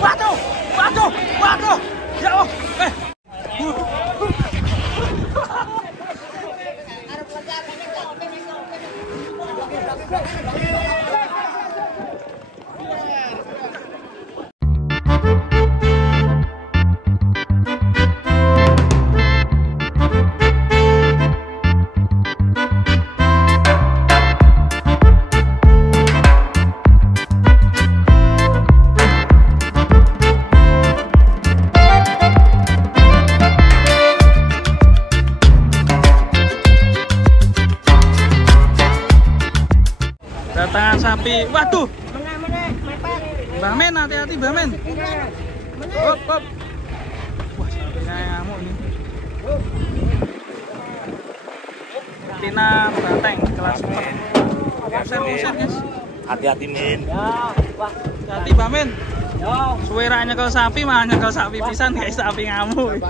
Waduh, waduh, waduh. Ya Allah. Datangan sapi. Waduh. Mbah Men, hati-hati Mbah Men. Hop, hop. Wah, sapinya ngamuk ini. Tina Bateng kelas 4. Usir, guys. Hati-hati Min. Hati-hati Mbah Men. Suwe ra nyekel sapi malah nyekel sapi pisan guys, sapi ngamuk.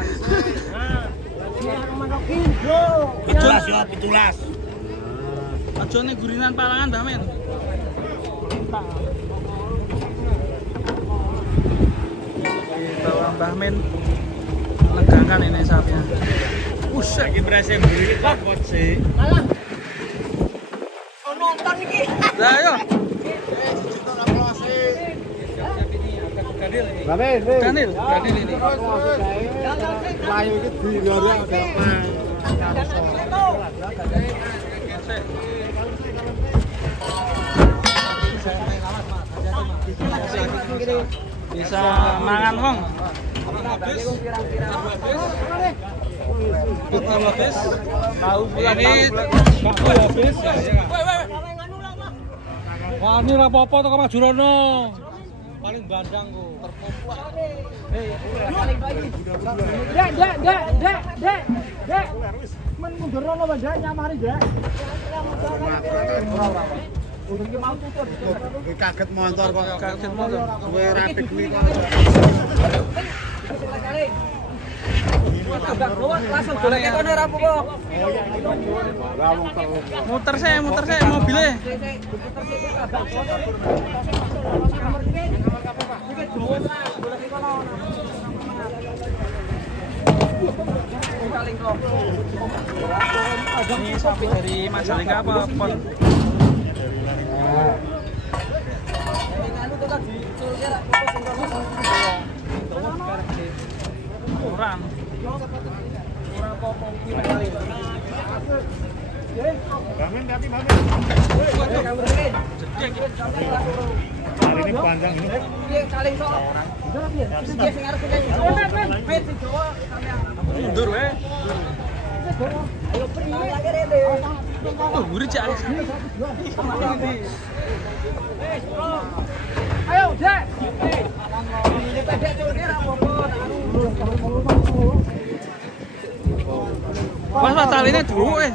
Pitulas ya, pitulas. Aja nih gurinan palangan Mbah Men. Bawa Mbah Men legangkan ini sapinya. Usah Lagi berasa buri takut sih. Malah. Nonton iki. Lah yo. Daniel ini. Layu iki dilore bisa mangan wong. Habis. Tahu bulan ini habis. Wah, ini ora apa-apa to Mas Jurono. Paling bandang ku terpompa. Dek. Men mundur rono Mbak, nyamari, Dek. Iki mau tutur. kaget motor kok. Kaget motor. Kowe rapid kuwi kok. Langsung golek kono ora apa-apa. Muter sih mobilnya. Ini sapi dari Majalengka apa pon? Orang Bangun tapi bangun. Hari ini panjang ini. Piye saling sok. Piye sing arep Fit sing Jawa mundur we. Ayo priye lagi rene. Oh, gurih cak. Ayo, Dek. Ini pedek turune ra apa-apa. Mas taline dhuwuk eh.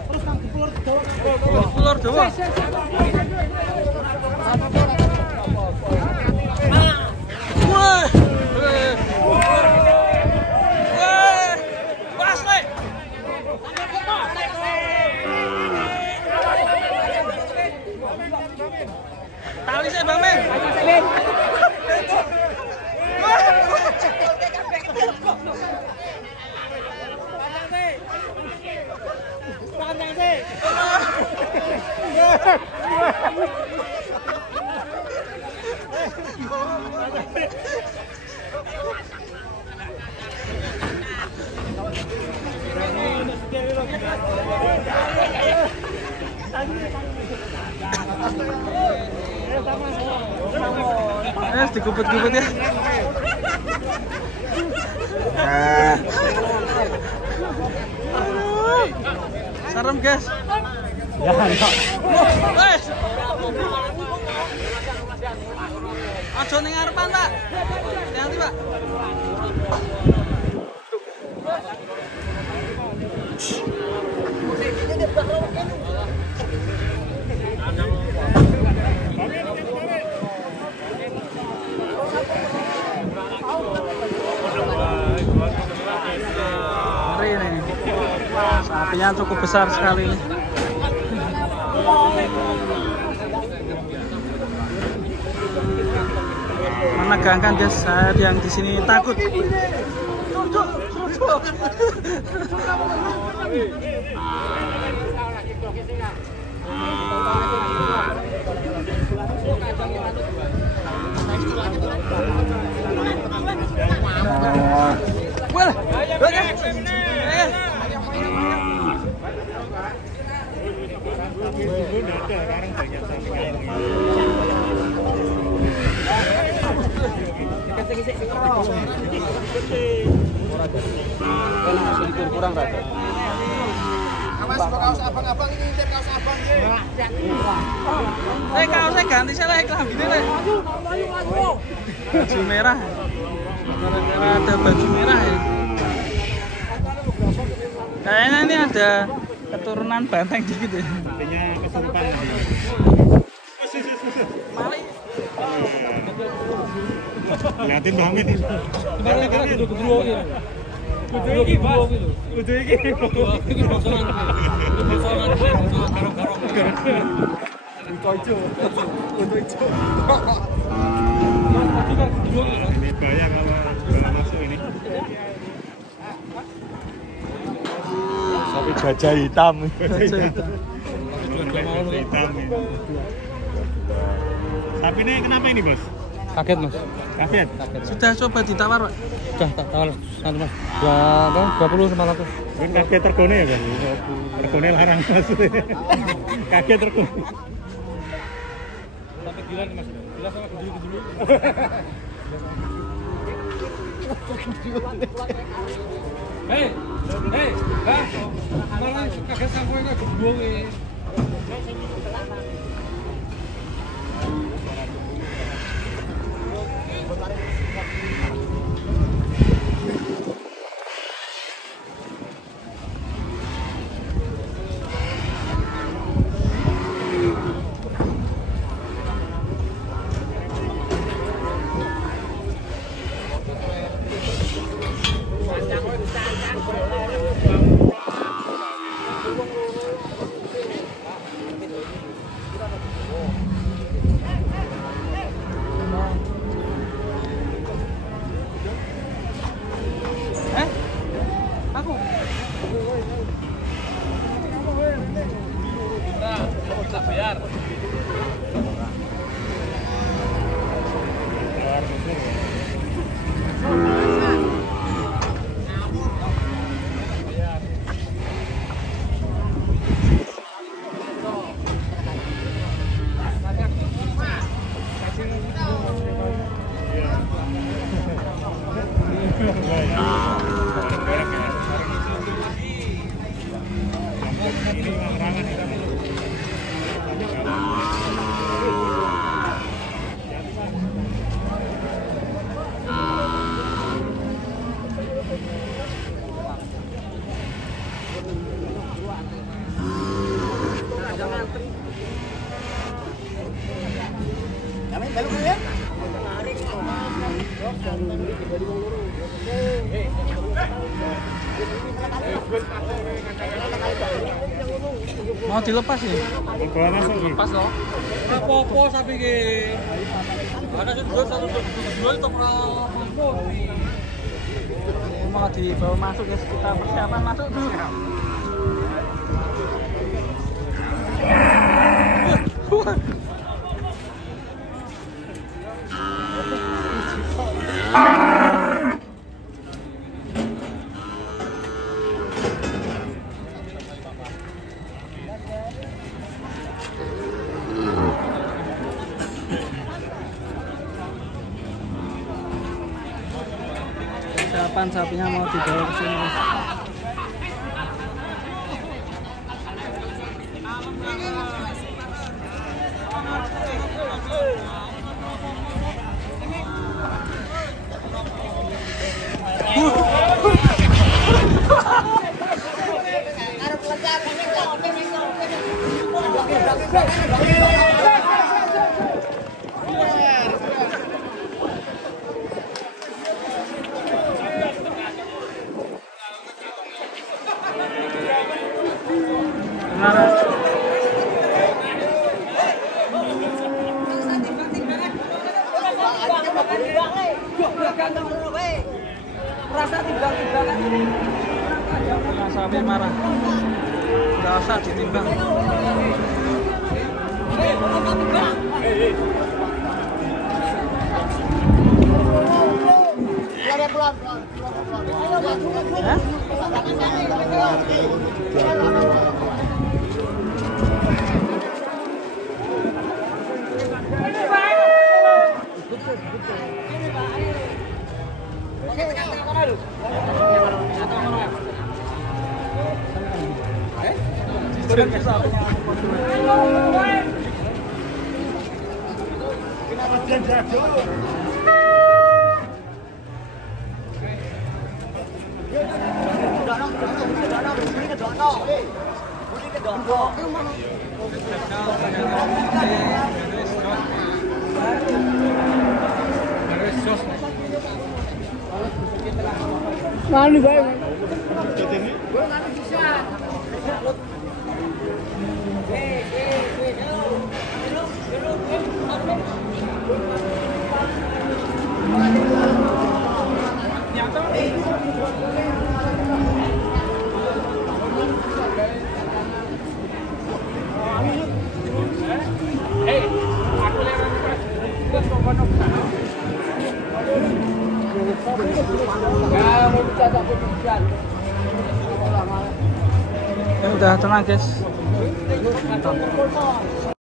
Pulur dawa. Wah. Pas le. Tali saya Bang Men. Dikupet-kupet ya. Serem guys. Ya, wes. Aja ning ngarepan, Pak. Hati-hati, Pak. Sapinya cukup besar sekali. menegangkan dia saat yang di sini takut. Kurang rata. Awas kaos abang-abang ini ngintip kaos abang ya. Kaosnya ganti saya kelambine lek. Baju merah. Gara-gara ada baju merah ya. Kayaknya ini ada keturunan banteng dikit ya. Artinya kesurupan. Lihatin Bang Amin. Kira-kira kudu-kudu iki. Kudu iki, Bos. Kudu iki. Iki bosonan. Bosonan garong-garong. Utoijo. Utoijo. Ini bayang kalau masuk ini. Sapi gajah hitam. Hitam. Sapi ini kenapa ini, Bos? Kaget, Mas. Kaget. Sudah coba ditawar, Pak? Sudah tak tawar satu, Mas. 20 sama 100. Mungkin kaget tergone ya, Bos? Tergone larang, Mas. Kaget tergone. Sampai gila nih, Mas. Gila sama gedulu-gedulu. Hei, Bang. Malah kaget sampai nggak gedulu nih. Mau dilepas ya? Bawa masuk nih. Lepas loh. Apa-apa sapi ki. Ada satu dua itu pernah mampu. Mau dibawa masuk ya, kita persiapan masuk dulu. Persiapan sapinya mau dibawa ke sini, guys. Jangan sampai marah. Nggak usah ditimbang. Hah? Manu guys. Ya udah tenang guys.